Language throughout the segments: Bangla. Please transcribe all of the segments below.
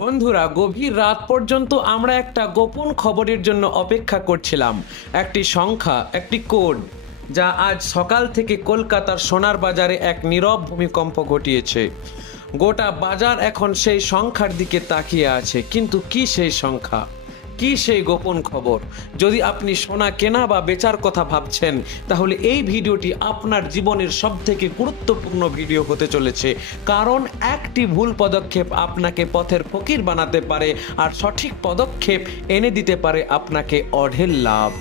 বন্ধুরা, গভীর রাত পর্যন্ত আমরা একটা গোপন খবরের জন্য অপেক্ষা করছিলাম। একটি সংখ্যা, একটি কোড, যা আজ সকাল থেকে কলকাতার সোনার বাজারে এক নীরব ভূমিকম্প ঘটিয়েছে। গোটা বাজার এখন সেই সংখ্যার দিকে তাকিয়ে আছে, কিন্তু কি সেই সংখ্যা? কি সেই গোপন খবর? যদি আপনি সোনা কেনা বা বেচার কথা ভাবছেন, তাহলে এই ভিডিওটি আপনার জীবনের সব থেকে গুরুত্বপূর্ণ ভিডিও হতে চলেছে। কারণ একটি ভুল পদক্ষেপ আপনাকে পথের ফকির বানাতে পারে, আর সঠিক পদক্ষেপ এনে দিতে পারে আপনাকে অঢেল লাভ।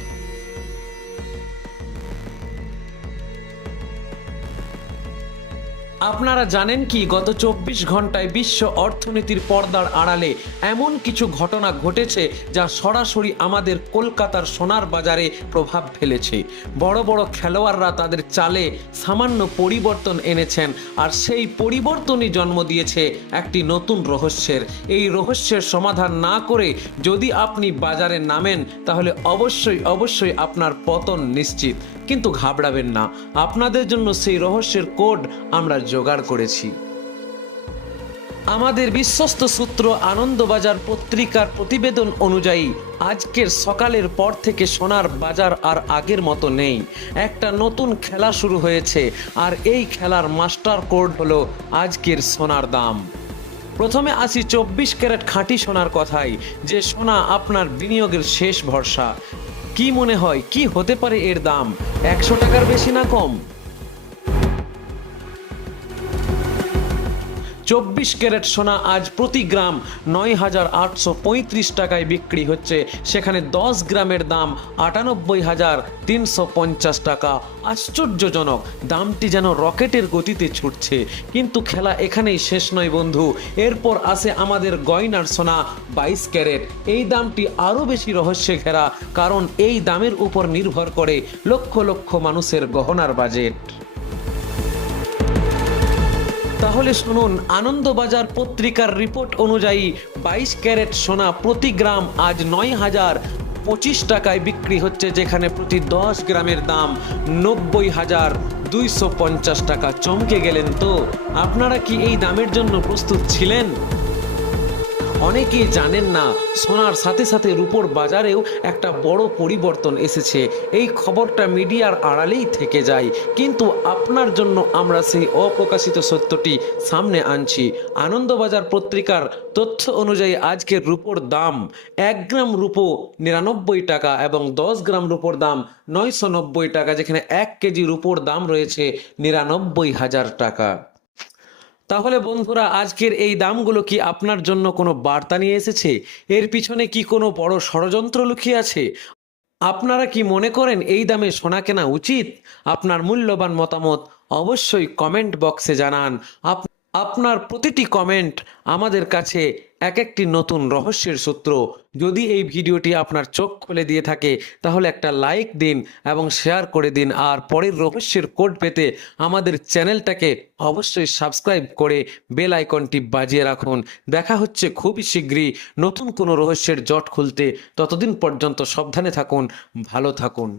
আপনারা জানেন কি, গত চব্বিশ ঘন্টায় বিশ্ব অর্থনীতির পর্দার আড়ালে এমন কিছু ঘটনা ঘটেছে যা সরাসরি আমাদের কলকাতার সোনার বাজারে প্রভাব ফেলেছে। বড় বড় খেলোয়াড়রা তাদের চালে সামান্য পরিবর্তন এনেছেন আর সেই পরিবর্তনই জন্ম দিয়েছে একটি নতুন রহস্যের। এই রহস্যের সমাধান না করে যদি আপনি বাজারে নামেন, তাহলে অবশ্যই অবশ্যই আপনার পতন নিশ্চিত। কিন্তু ঘাবড়াবেন না। আপনাদের জন্য সেই রহস্যের কোড আমরা জোগাড় করেছি। আমাদের বিশ্বস্ত সূত্র আনন্দবাজার পত্রিকার প্রতিবেদন অনুযায়ী, আজকের সকালের পর থেকে সোনার বাজার আর আগের মতো নেই। একটা নতুন খেলা শুরু হয়েছে, আর এই খেলার মাস্টার কোড হলো আজকের সোনার দাম। প্রথমে আসি চব্বিশ ক্যারেট খাঁটি সোনার কথাই যে সোনা আপনার বিনিয়োগের শেষ ভরসা। কি মনে হয় কি হতে পারে এর দাম? একশো টাকার বেশি না কম? চব্বিশ ক্যারেট সোনা আজ প্রতি গ্রাম নয় হাজার আটশো পঁয়ত্রিশ টাকায় বিক্রি হচ্ছে। সেখানে দশ গ্রামের দাম আটানব্বই হাজার তিনশো পঞ্চাশ টাকা। আশ্চর্যজনক, দামটি যেন রকেটের গতিতে ছুটছে। কিন্তু খেলা এখানেই শেষ নয় বন্ধু। এরপর আসে আমাদের গয়নার সোনা বাইশ ক্যারেট। এই দামটি আরও বেশি রহস্যে ঘেরা, কারণ এই দামের উপর নির্ভর করে লক্ষ লক্ষ মানুষের গহনার বাজেট। তাহলে শুনুন, আনন্দবাজার পত্রিকার রিপোর্ট অনুযায়ী বাইশ ক্যারেট সোনা প্রতি গ্রাম আজ নয় হাজার পঁচিশ টাকায় বিক্রি হচ্ছে, যেখানে প্রতি দশ গ্রামের দাম নব্বই হাজার দুইশো পঞ্চাশ টাকা। চমকে গেলেন তো। আপনারা কি এই দামের জন্য প্রস্তুত ছিলেন? অনেকেই জানেন না সোনার সাথে সাথে রূপোর বাজারেও একটা বড় পরিবর্তন এসেছে। এই খবরটা মিডিয়ার আড়ালেই থেকে যায়। কিন্তু আপনার জন্য আমরা সেই অপ্রকাশিত সত্যটি সামনে আনছি। আনন্দবাজার পত্রিকার তথ্য অনুযায়ী আজকের রূপোর দাম এক গ্রাম রূপো নিরানব্বই টাকা এবং দশ গ্রাম রূপোর দাম নয়শো নব্বই টাকা, যেখানে এক কেজি রূপোর দাম রয়েছে নিরানব্বই হাজার টাকা। তাহলে বন্ধুরা, আজকের এই দামগুলো কি আপনার জন্য কোনো বার্তা নিয়ে এসেছে? এর পিছনে কি কোনো বড় ষড়যন্ত্র লুকিয়ে আছে? আপনারা কি মনে করেন এই দামে সোনা কেনা উচিত? আপনার মূল্যবান মতামত অবশ্যই কমেন্ট বক্সে জানান। আপনার প্রতিটি কমেন্ট আমাদের কাছে এক একটি নতুন রহস্যের সূত্র। যদি এই ভিডিওটি আপনার চোখ খুলে দিয়ে থাকে, তাহলে একটা লাইক দিন এবং শেয়ার করে দিন। আর পরের রহস্যের কোড পেতে আমাদের চ্যানেলটাকে অবশ্যই সাবস্ক্রাইব করে বেল আইকনটি বাজিয়ে রাখুন। দেখা হচ্ছে খুবই শীঘ্রই নতুন কোনো রহস্যের জট খুলতে। ততদিন পর্যন্ত সাবধানে থাকুন, ভালো থাকুন।